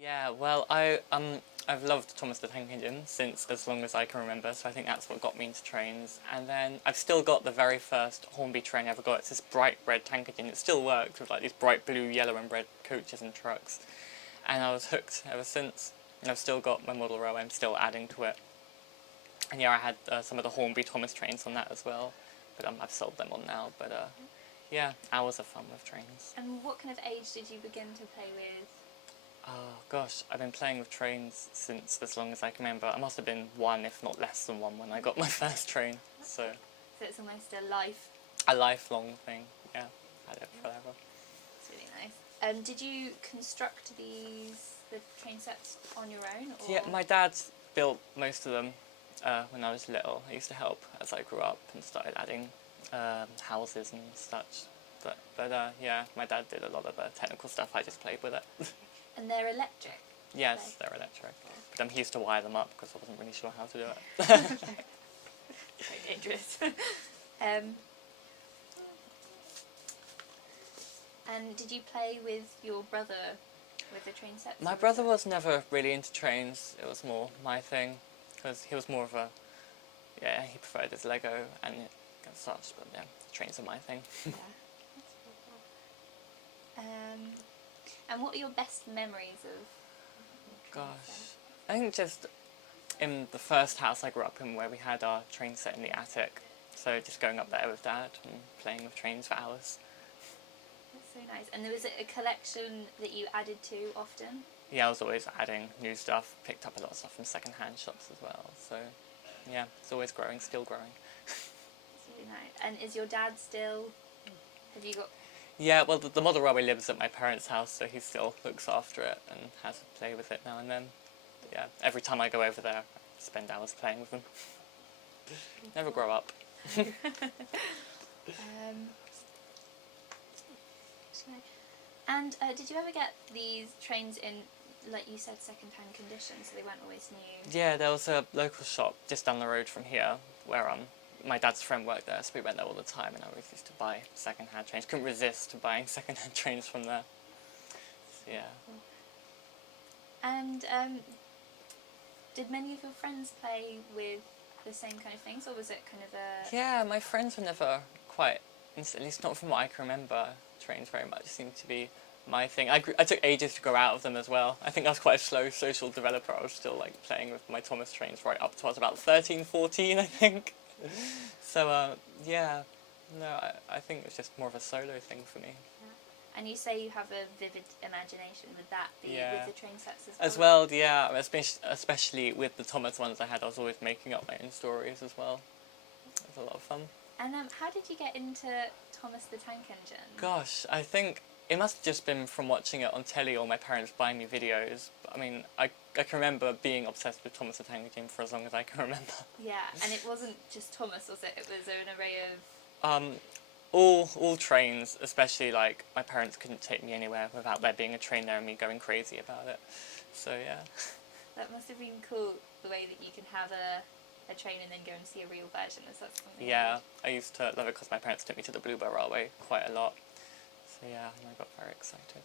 Yeah, well, I've loved Thomas the Tank Engine since as long as I can remember, so I think that's what got me into trains. And then I've still got the very first Hornby train I ever got. It's this bright red tank engine. It still works with like these bright blue, yellow and red coaches and trucks. And I was hooked ever since. And I've still got my model row. I'm still adding to it. And yeah, I had some of the Hornby Thomas trains on that as well, but I've sold them on now. But yeah, hours of fun with trains. And what kind of age did you begin to play with? Oh gosh, I've been playing with trains since as long as I can remember. I must have been one, if not less than one, when I got my first train. So it's almost a lifelong thing. Yeah, had it forever. It's really nice. Did you construct the train sets on your own? Or? Yeah, my dad built most of them when I was little. I used to help as I grew up and started adding houses and such. But yeah, my dad did a lot of technical stuff. I just played with it. And they're electric? Yes, they're electric. But he used to wire them up because I wasn't really sure how to do it. Very dangerous. And did you play with your brother with the train sets? My brother was never really into trains. It was more my thing because he was more of a, yeah, he preferred his Lego and such, but yeah, trains are my thing. Yeah. And what are your best memories of? Gosh, I think just in the first house I grew up in where we had our train set in the attic, so just going up there with Dad and playing with trains for hours. That's so nice. And there was a collection that you added to often? Yeah, I was always adding new stuff, picked up a lot of stuff from second-hand shops as well, so yeah, it's always growing, still growing. That's really nice. And is your dad still, have you got... Yeah, well, the model railway lives at my parents' house, so he still looks after it and has to play with it now and then. But yeah, every time I go over there, I spend hours playing with them. Never grow up. And did you ever get these trains in, like you said, second-hand condition, so they weren't always new? Yeah, there was a local shop just down the road from here where my dad's friend worked there, so we went there all the time, and I always used to buy second-hand trains. Couldn't resist buying second-hand trains from there. So, yeah. And did many of your friends play with the same kind of things, or was it kind of a... Yeah, my friends were never quite, at least not from what I can remember, trains very much seemed to be my thing. I took ages to grow out of them as well. I think I was quite a slow social developer. I was still like playing with my Thomas trains right up to I was about 13, 14, I think. So, yeah, no, I think it was just more of a solo thing for me. Yeah. And you say you have a vivid imagination. Would that be with the train sets as well? As well, yeah, especially with the Thomas ones I had, I was always making up my own stories as well. It was a lot of fun. And how did you get into Thomas the Tank Engine? Gosh, I think it must have just been from watching it on telly or my parents buying me videos. I mean, I can remember being obsessed with Thomas the Tank Engine for as long as I can remember. Yeah, and it wasn't just Thomas, was it? It was an array of... all trains, especially like my parents couldn't take me anywhere without there being a train there and me going crazy about it. So yeah. That must have been cool, the way that you can have a train and then go and see a real version. Is that something? Yeah, I used to love it because my parents took me to the Bluebell Railway quite a lot. So yeah, and I got very excited.